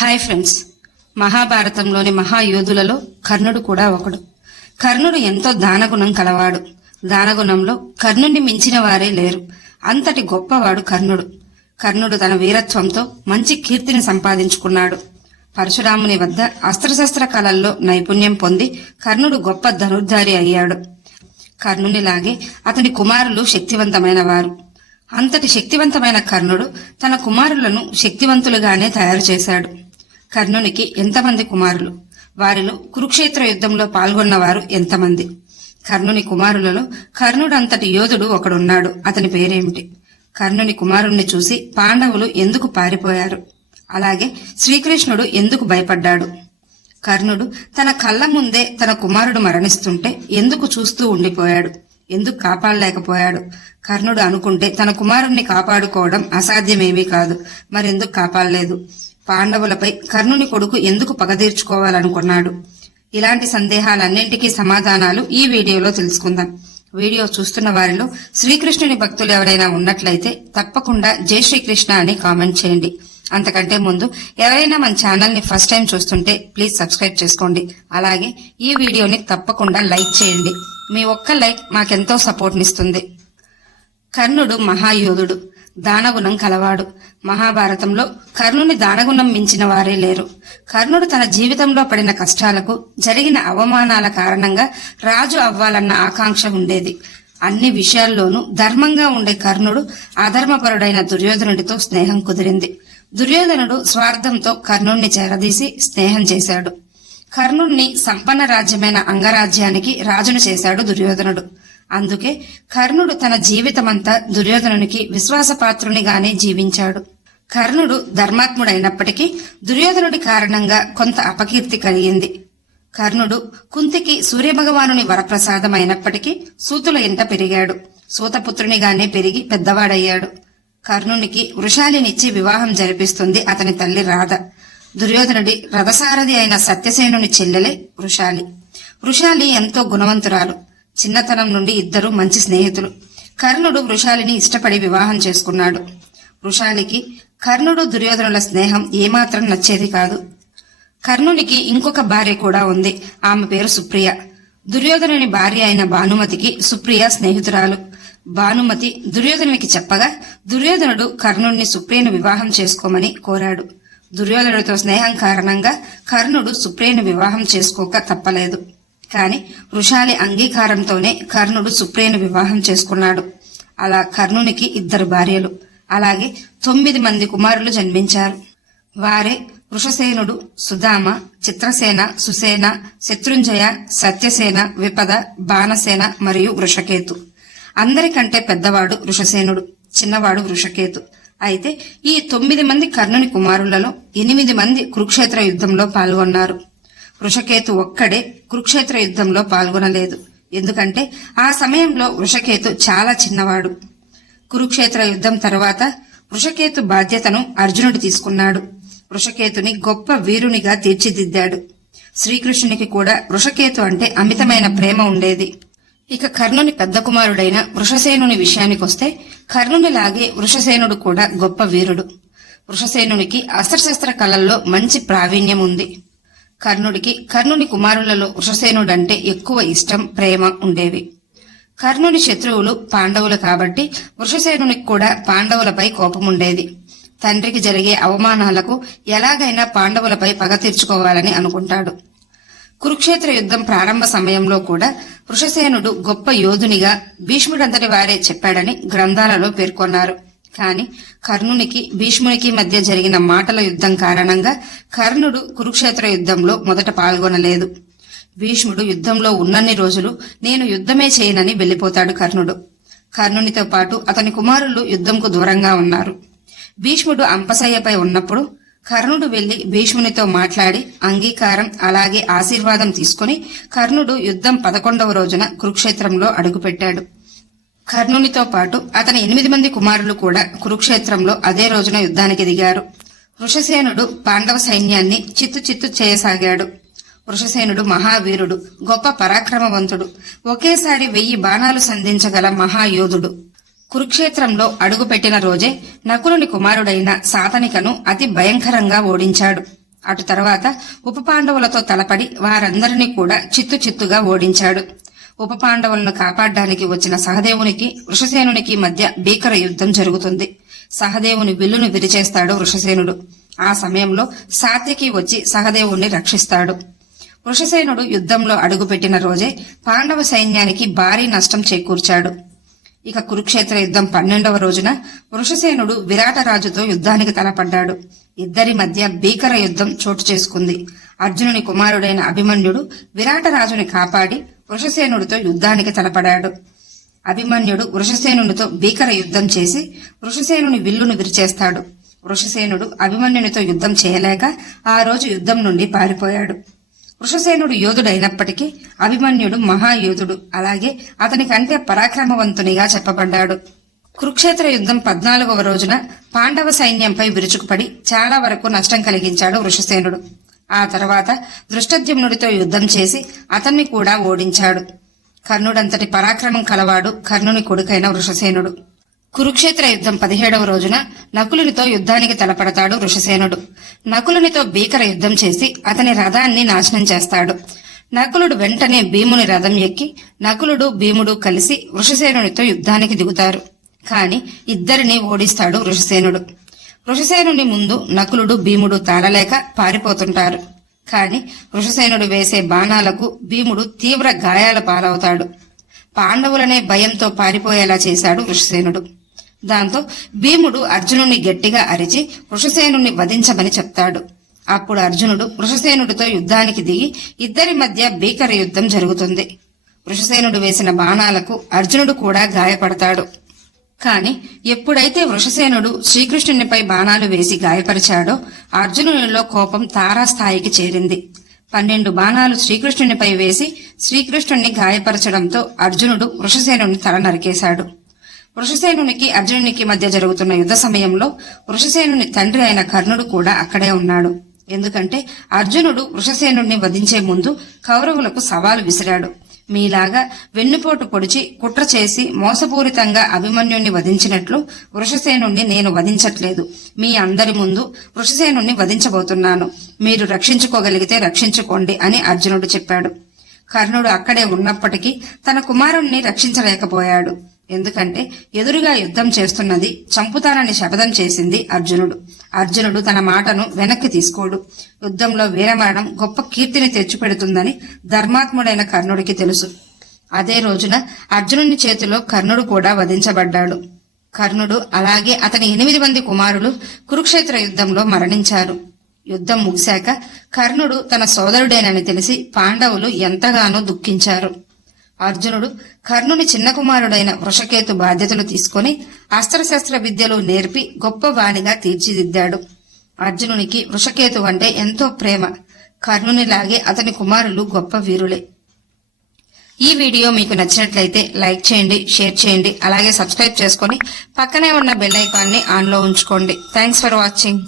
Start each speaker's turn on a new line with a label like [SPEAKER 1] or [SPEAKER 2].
[SPEAKER 1] Hi friends. మహాభారతంలోని మహాయోధులలో కర్ణుడు కూడా ఒకడు. కర్ణుడు ఎంతో దానగుణం కలవాడు. దానగుణంలో కర్ణుడిని మించిన వారే లేరు. అంతటి గొప్పవాడు కర్ణుడు. కర్ణుడు తన వీరత్వంతో మంచి కీర్తిని సంపాదించుకున్నాడు. పరశురాముని వద్ద అస్త్రశస్త్ర కళల్లో నైపుణ్యం పొంది కర్ణుడు గొప్ప ధనుర్ధారి అయ్యాడు. కర్ణునిలాగే అతని కుమారులు శక్తివంతమైన వారు అంతటి శక్తివంతమైన కర్ణుడు తన కుమారులను శక్తివంతులుగానే తయారు చేశాడు. కర్ణునికి ఎంతమంది కుమారులు? వారిలో కురుక్షేత్ర యుద్ధంలో పాల్గొన్నవారు ఎంతమంది? కర్ణుని కుమారులలో కర్ణుడంతటి యోధుడు ఒకడున్నాడు. అతని పేరేమిటి? కర్ణుని కుమారుణ్ణి చూసి పాండవులు ఎందుకు పారిపోయారు? అలాగే శ్రీకృష్ణుడు ఎందుకు భయపడ్డాడు? కర్ణుడు తన కళ్ళ ముందే తన కుమారుడు మరణిస్తుంటే ఎందుకు చూస్తూ ఉండిపోయాడు? ఎందుకు కాపాడలేకపోయాడు? కర్ణుడు అనుకుంటే తన కుమారుణ్ణి కాపాడుకోవడం అసాధ్యమేమీ కాదు. మరెందుకు కాపాడలేదు? పాండవులపై కర్ణుని కొడుకు ఎందుకు పగదీర్చుకోవాలనుకున్నాడు ఇలాంటి సందేహాలన్నింటికీ సమాధానాలు ఈ వీడియోలో తెలుసుకుందాం. వీడియో చూస్తున్న వారిలో శ్రీకృష్ణుని భక్తులు ఎవరైనా ఉన్నట్లయితే తప్పకుండా జై శ్రీకృష్ణ అని కామెంట్ చేయండి. అంతకంటే ముందు ఎవరైనా మన ఛానల్ని ఫస్ట్ టైం చూస్తుంటే ప్లీజ్ సబ్స్క్రైబ్ చేసుకోండి. అలాగే ఈ వీడియోని తప్పకుండా లైక్ చేయండి. మీ ఒక్క లైక్ మాకెంతో సపోర్ట్నిస్తుంది. కర్ణుడు మహాయోధుడు. దానగుణం కలవాడు. మహాభారతంలో కర్ణుని దానగుణం మించిన వారే లేరు. కర్ణుడు తన జీవితంలో పడిన కష్టాలకు జరిగిన అవమానాల కారణంగా రాజు అవ్వాలన్న ఆకాంక్ష ఉండేది. అన్ని విషయాల్లోనూ ధర్మంగా ఉండే కర్ణుడు అధర్మపరుడైన దుర్యోధనుడితో స్నేహం కుదిరింది. దుర్యోధనుడు స్వార్థంతో కర్ణుణ్ణి చేరదీసి స్నేహం చేశాడు. కర్ణుణ్ణి సంపన్న రాజ్యమైన అంగరాజ్యానికి రాజును చేశాడు దుర్యోధనుడు. అందుకే కర్ణుడు తన జీవితమంతా దుర్యోధనునికి విశ్వాసపాత్రునిగానే జీవించాడు. కర్ణుడు ధర్మాత్ముడైనప్పటికీ దుర్యోధనుడి కారణంగా కొంత అపకీర్తి కలిగింది. కర్ణుడు కుంతికి సూర్యభగవానుని వరప్రసాదమైనప్పటికీ సూతుల ఇంట పెరిగాడు. సూతపుత్రునిగానే పెరిగి పెద్దవాడయ్యాడు. కర్ణునికి వృషాలినిచ్చి వివాహం జరిపిస్తుంది అతని తల్లి రాధ. దుర్యోధనుడి రథసారథి అయిన సత్యసేనుని చెల్లెలే వృషాలి. వృషాలి ఎంతో గుణవంతురాలు. చిన్నతనం నుండి ఇద్దరు మంచి స్నేహితులు. కర్ణుడు వృషాలిని ఇష్టపడి వివాహం చేసుకున్నాడు. వృషాలికి కర్ణుడు దుర్యోధనుల స్నేహం ఏమాత్రం నచ్చేది కాదు. కర్ణునికి ఇంకొక భార్య కూడా ఉంది. ఆమె పేరు సుప్రియ. దుర్యోధనుని భార్య అయిన భానుమతికి సుప్రియ స్నేహితురాలు. భానుమతి దుర్యోధనునికి చెప్పగా దుర్యోధనుడు కర్ణుడిని సుప్రియను వివాహం చేసుకోమని కోరాడు. దుర్యోధనుడితో స్నేహం కారణంగా కర్ణుడు సుప్రియను వివాహం చేసుకోక తప్పలేదు. కాని వృషాలి అంగీకారంతోనే కర్ణుడు సుప్రియను వివాహం చేసుకున్నాడు. అలా కర్ణునికి ఇద్దరు భార్యలు అలాగే తొమ్మిది మంది కుమారులు జన్మించారు. వారే వృషసేనుడు సుధామ చిత్రసేన సుసేన శత్రుంజయ సత్యసేన విపద బాణసేన మరియు వృషకేతు. అందరికంటే పెద్దవాడు వృషసేనుడు చిన్నవాడు వృషకేతు. అయితే ఈ తొమ్మిది మంది కర్ణుని కుమారులలో ఎనిమిది మంది కురుక్షేత్ర యుద్ధంలో పాల్గొన్నారు. వృషకేతు ఒక్కడే కురుక్షేత్ర యుద్ధంలో పాల్గొనలేదు. ఎందుకంటే ఆ సమయంలో వృషకేతు చాలా చిన్నవాడు. కురుక్షేత్ర యుద్ధం తర్వాత వృషకేతు బాధ్యతను అర్జునుడు తీసుకున్నాడు. వృషకేతుని గొప్ప వీరునిగా తీర్చిదిద్దాడు. శ్రీకృష్ణునికి కూడా వృషకేతు అంటే అమితమైన ప్రేమ ఉండేది. ఇక కర్ణుని పెద్ద కుమారుడైన వృషసేనుని విషయానికొస్తే కర్ణునిలాగే వృషసేనుడు కూడా గొప్ప వీరుడు. వృషసేనునికి అస్త్రశస్త్ర కళల్లో మంచి ప్రావీణ్యం ఉంది కర్ణుడికి కర్ణుని కుమారులలో వృషసేనుడంటే ఎక్కువ ఇష్టం ప్రేమ ఉండేవి. కర్ణుని శత్రువులు పాండవులు కాబట్టి వృషసేనునికి కూడా పాండవులపై కోపముండేది. తండ్రికి జరిగే అవమానాలకు ఎలాగైనా పాండవులపై పగ తీర్చుకోవాలని అనుకుంటాడు. కురుక్షేత్ర యుద్ధం ప్రారంభ సమయంలో కూడా వృషసేనుడు గొప్ప యోధునిగా భీష్ముడంతటి వారే చెప్పాడని గ్రంథాలలో పేర్కొన్నారు. కాని కర్ణునికి భీష్మునికి మధ్య జరిగిన మాటల యుద్ధం కారణంగా కర్ణుడు కురుక్షేత్ర యుద్ధంలో మొదట పాల్గొనలేదు. భీష్ముడు యుద్ధంలో ఉన్నన్ని రోజులు నేను యుద్ధమే చేయనని వెళ్ళిపోతాడు కర్ణుడు. కర్ణునితో పాటు అతని కుమారులు యుద్ధంకు దూరంగా ఉన్నారు. భీష్ముడు అంపశయ్యపై ఉన్నప్పుడు కర్ణుడు వెళ్ళి భీష్మునితో మాట్లాడి అంగీకారం అలాగే ఆశీర్వాదం తీసుకుని కర్ణుడు యుద్ధం పదకొండవ రోజున కురుక్షేత్రంలో అడుగుపెట్టాడు. కర్ణునితో పాటు అతని ఎనిమిది మంది కుమారులు కూడా కురుక్షేత్రంలో అదే రోజున యుద్ధానికి దిగారు. వృషసేనుడు పాండవ సైన్యాన్ని చిత్తు చిత్తు చేయసాగాడు. వృషసేనుడు మహావీరుడు గొప్ప పరాక్రమవంతుడు ఒకేసారి వెయ్యి బాణాలు సంధించగల మహాయోధుడు. కురుక్షేత్రంలో అడుగుపెట్టిన రోజే నకులుని కుమారుడైన సాతనికను అతి భయంకరంగా ఓడించాడు. అటు తర్వాత ఉప పాండవులతో తలపడి వారందరినీ కూడా చిత్తు చిత్తుగా ఓడించాడు. ఉప పాండవులను కాపాడడానికి వచ్చిన సహదేవునికి వృషసేనునికి మధ్య భీకర యుద్ధం జరుగుతుంది. సహదేవుని విల్లును విరిచేస్తాడు వృషసేనుడు. ఆ సమయంలో సాత్యకి వచ్చి సహదేవుణ్ణి రక్షిస్తాడు. వృషసేనుడు యుద్ధంలో అడుగుపెట్టిన రోజే పాండవ సైన్యానికి భారీ నష్టం చేకూర్చాడు. ఇక కురుక్షేత్ర యుద్ధం పన్నెండవ రోజున వృషసేనుడు విరాటరాజుతో యుద్ధానికి తలపడ్డాడు. ఇద్దరి మధ్య భీకర యుద్ధం చోటు చేసుకుంది. అర్జునుని కుమారుడైన అభిమన్యుడు విరాటరాజుని కాపాడి వృషసేనుడితో యుద్ధానికి తలపడాడు. అభిమన్యుడు వృషసేనునితో భీకర యుద్ధం చేసి వృషసేనుని విల్లును విరిచేస్తాడు. వృషసేనుడు అభిమన్యునితో యుద్ధం చేయలేక ఆ రోజు యుద్ధం నుండి పారిపోయాడు. వృషసేనుడు యోధుడైనప్పటికీ అభిమన్యుడు మహాయోధుడు. అలాగే అతని కంటే పరాక్రమవంతునిగా చెప్పబడ్డాడు. కురుక్షేత్ర యుద్ధం పద్నాలుగవ రోజున పాండవ సైన్యంపై విరుచుకుపడి చాలా వరకు నష్టం కలిగించాడు వృషసేనుడు. ఆ తర్వాత దృష్టద్యుమ్నుడితో యుద్ధం చేసి అతన్ని కూడా ఓడించాడు. కర్ణుడంతటి పరాక్రమం కలవాడు కర్ణుని కొడుకైన వృషసేనుడు. కురుక్షేత్ర యుద్ధం పదిహేడవ రోజున నకులునితో యుద్ధానికి తలపడతాడు ఋషసేనుడు. నకులునితో భీకర యుద్ధం చేసి అతని రథాన్ని నాశనం చేస్తాడు. నకులుడు వెంటనే భీముని రథం ఎక్కి నకులుడు భీముడు కలిసి వృషసేనునితో యుద్ధానికి దిగుతారు. కాని ఇద్దరిని ఓడిస్తాడు ఋషసేనుడు. వృషసేనుని ముందు నకులుడు భీముడు తాళలేక పారిపోతుంటారు. కాని వృషసేనుడు వేసే బాణాలకు భీముడు తీవ్ర గాయాల పాలవుతాడు. పాండవులనే భయంతో పారిపోయేలా చేశాడు వృషసేనుడు దాంతో భీముడు అర్జునుని గట్టిగా అరిచి వృషసేనుని వధించమని చెప్తాడు. అప్పుడు అర్జునుడు వృషసేనుడితో యుద్ధానికి దిగి ఇద్దరి మధ్య భీకర యుద్ధం జరుగుతుంది. వృషసేనుడు వేసిన బాణాలకు అర్జునుడు కూడా గాయపడతాడు. కాని ఎప్పుడైతే వృషసేనుడు శ్రీకృష్ణునిపై బాణాలు వేసి గాయపరిచాడో అర్జునునిలో కోపం తారాస్థాయికి చేరింది. పన్నెండు బాణాలు శ్రీకృష్ణునిపై వేసి శ్రీకృష్ణుణ్ణి గాయపరచడంతో అర్జునుడు వృషసేనుని తల నరికేశాడు. వృషసేనునికి అర్జునునికి మధ్య జరుగుతున్న యుద్ధ సమయంలో వృషసేనుని తండ్రి అయిన కర్ణుడు కూడా అక్కడే ఉన్నాడు. ఎందుకంటే అర్జునుడు వృషసేనుణ్ణి వధించే ముందు కౌరవులకు సవాలు విసిరాడు. మీలాగా వెన్నుపోటు పొడిచి కుట్ర చేసి మోసపూరితంగా అభిమన్యుణ్ణి వధించినట్లు వృషసేనుణ్ణి నేను వధించట్లేదు. మీ అందరి ముందు వృషసేనుణ్ణి వధించబోతున్నాను. మీరు రక్షించుకోగలిగితే రక్షించుకోండి అని అర్జునుడు చెప్పాడు. కర్ణుడు అక్కడే ఉన్నప్పటికీ తన కుమారుణ్ణి రక్షించలేకపోయాడు. ఎందుకంటే ఎదురుగా యుద్ధం చేస్తున్నది చంపుతానని శపథం చేసింది అర్జునుడు. అర్జునుడు తన మాటను వెనక్కి తీసుకోడు. యుద్ధంలో వీరమరణం గొప్ప కీర్తిని తెచ్చిపెడుతుందని ధర్మాత్ముడైన కర్ణుడికి తెలుసు. అదే రోజున అర్జునుని చేతిలో కర్ణుడు కూడా వధించబడ్డాడు. కర్ణుడు అలాగే అతని ఎనిమిది మంది కుమారులు కురుక్షేత్ర యుద్ధంలో మరణించారు. యుద్ధం ముగిశాక కర్ణుడు తన సోదరుడేనని తెలిసి పాండవులు ఎంతగానో దుఃఖించారు. అర్జునుడు కర్ణుని చిన్న కుమారుడైన వృషకేతు బాధ్యతలు తీసుకొని అస్త్రశస్త్ర విద్యలు నేర్పి గొప్ప వాణిగా తీర్చిదిద్దాడు. అర్జునునికి వృషకేతు అంటే ఎంతో ప్రేమ. కర్ణునిలాగే అతని కుమారులు గొప్ప వీరులే. ఈ వీడియో మీకు నచ్చినట్లయితే లైక్ చేయండి షేర్ చేయండి అలాగే సబ్స్క్రైబ్ చేసుకొని పక్కనే ఉన్న బెల్ ఐకాన్ని ఆన్లో ఉంచుకోండి. Thanks for watching.